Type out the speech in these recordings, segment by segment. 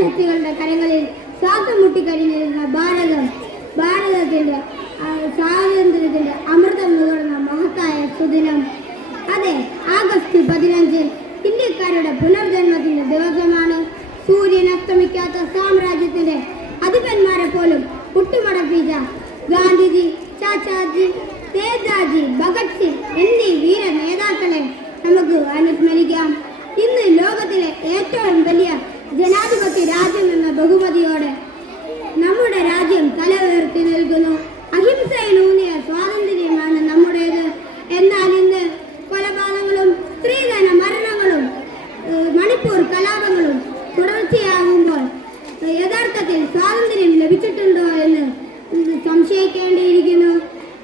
ദുഷ്ടശക്തികളുടെ കരങ്ങളിൽ ശ്വാസം മുട്ടിക്കഴിഞ്ഞിരുന്ന ഭാരതത്തിന്റെ സ്വാതന്ത്ര്യത്തിന്റെ അമൃതം നുകർന്ന മഹത്തായ സുദിനം. അതെ, ആഗസ്റ്റ് 15 ഇന്ത്യക്കാരുടെ പുനർജന്മത്തിന്റെ ദിവസമാണ്. സൂര്യൻ അസ്തമിക്കാത്ത സാമ്രാജ്യത്തിന്റെ അധിപന്മാരെ പോലും പുട്ടുമടപ്പിച്ച ഗാന്ധിജി, ചാച്ചാജി, നേതാജി, ഭഗത് സിംഗ് എന്നീ വീര നേതാക്കളെ നമുക്ക് അനുസ്മരിക്കാം. ഇന്ന് ലോകത്തിലെ ഏറ്റവും വലിയ ജനാധിപത്യ രാജ്യം എന്ന ബഹുമതിയോടെ നമ്മുടെ രാജ്യം തല ഉയർത്തി നിൽക്കുന്നു. അഹിംസയിലൂന്നിയ സ്വാതന്ത്ര്യമാണ് നമ്മുടേത്. എന്നാൽ ഇന്ന് കൊലപാതകങ്ങളും സ്ത്രീധന മരണങ്ങളും മണിപ്പൂർ കലാപങ്ങളും തുടർച്ചയാകുമ്പോൾ യഥാർത്ഥത്തിൽ സ്വാതന്ത്ര്യം ലഭിച്ചിട്ടുണ്ടോ എന്ന് സംശയിക്കേണ്ടിയിരിക്കുന്നു.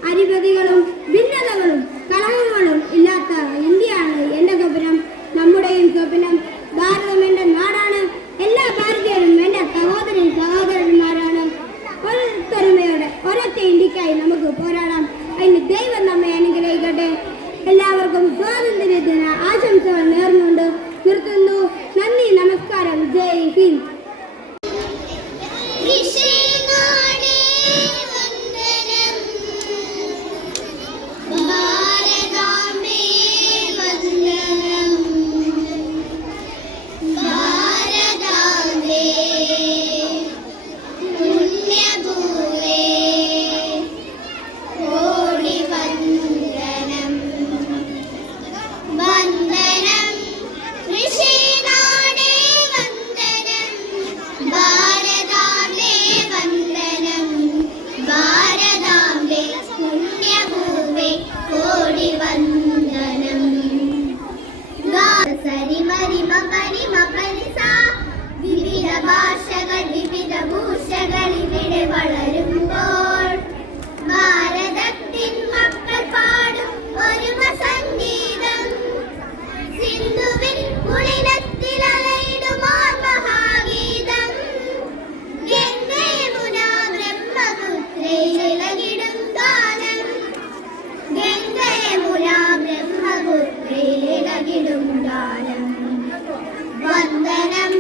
അരിപതികളും ഭിന്നതകളും കലഹങ്ങളും ഇല്ലാത്ത ഇന്ത്യയാണ് എൻ്റെ സ്വപ്നം, നമ്മുടെയും സ്വപ്നം. ഭാരതം എൻ്റെ നാടാണ്. എല്ലാ ഭാരതീയരും എൻ്റെ സഹോദരന്മാരാണ്. ഒത്തൊരുമയോടെ ഒരൊറ്റ ഇന്ത്യക്കായി നമുക്ക് പോരാടാം. അതിന് ദൈവം നമ്മെ അനുഗ്രഹിക്കട്ടെ. എല്ലാവർക്കും സ്വാതന്ത്ര്യദിന ആശംസകൾ നേർന്നുകൊണ്ട് നിർത്തുന്നു. നന്ദി, നമസ്കാരം, ജയ് ഹിന്ദ്. വിവിധ ഭാഷകൾ വിവിധ ഭൂഷകൾ ഇവിടെ വളരുമ്പോൾ ഭാരതത്തിൻ മക്കൾ പാടും ഒരുമ സംഗീതം. സിന്ധുവിൻ പുളിനത്തിൽ അലയിടുമോർ മഹാഗീതം. ഗംഗേ മുന ബ്രഹ്മപുത്രേ ഇളകിടും ഗാനം. ഗംഗേ മുന ബ്രഹ്മപുത്രേ ഇളകിടും ഗാനം. വന്ദനം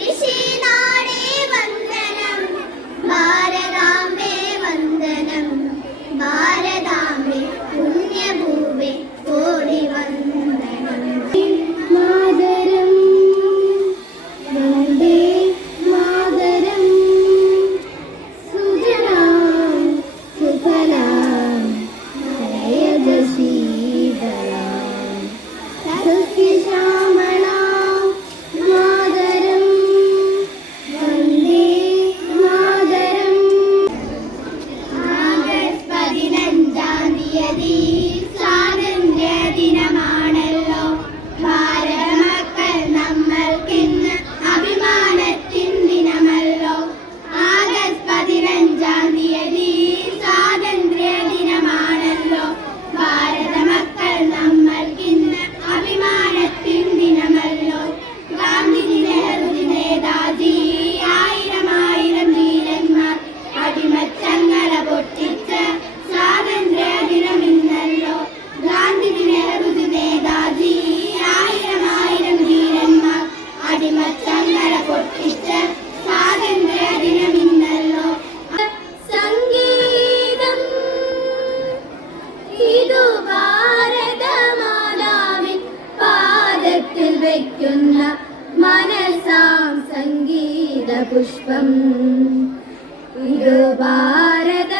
ഋഷിനാടേ വന്ദനം, ഭാരതാംബേ വന്ദനം. ഭാരതാംബേ പുണ്യഭൂമേ കോടി വന്ദനം. മാതരം വന്ദേ മാതരം, സുജലാം സുഫലാം മലയജ ശീതളാം സസ്യശ്യാമളാം മാതരം വന്ദേ മാതരം. ആഗസ്റ്റ് 15 തീയതി സ്വാതന്ത്ര്യ ദിനമാണല്ലോ. ഭാരത മക്കൾ നമ്മൾക്കിന്ന് അഭിമാനത്തിൻ ദിനമല്ലോ. ആഗസ്റ്റ് 15 തീയതി സ്വാതന്ത്ര്യ ദിനമാണല്ലോ. ഭാരത മക്കൾ നമ്മൾക്കിന്ന് അഭിമാനത്തിൻ ദിനമല്ലോ. ഗാന്ധിജി, നെഹ്റുജി, നേതാജി, ആയിരം ആയിരം ധീരന്മാർ അടിമച്ചങ്ങല പൊട്ടിച്ച സ്വാതന്ത്ര്യ ദിനമിന്നല്ലോ. ഗാന്ധിജി, നെഹ്റുജി, നേതാജി, ആയിരം ആയിരം ധീരന്മാർ അടിമച്ചങ്ങല പൊട്ടിച്ച സ്വാതന്ത്ര്യ ദിനമിന്നല്ലോ. സംഗീതം ഇതു ഭാരതമാതാവിൻ പാദത്തിൽ വയ്ക്കുന്ന മനസാം സംഗീത പുഷ്പം. ഇതു ഭാരത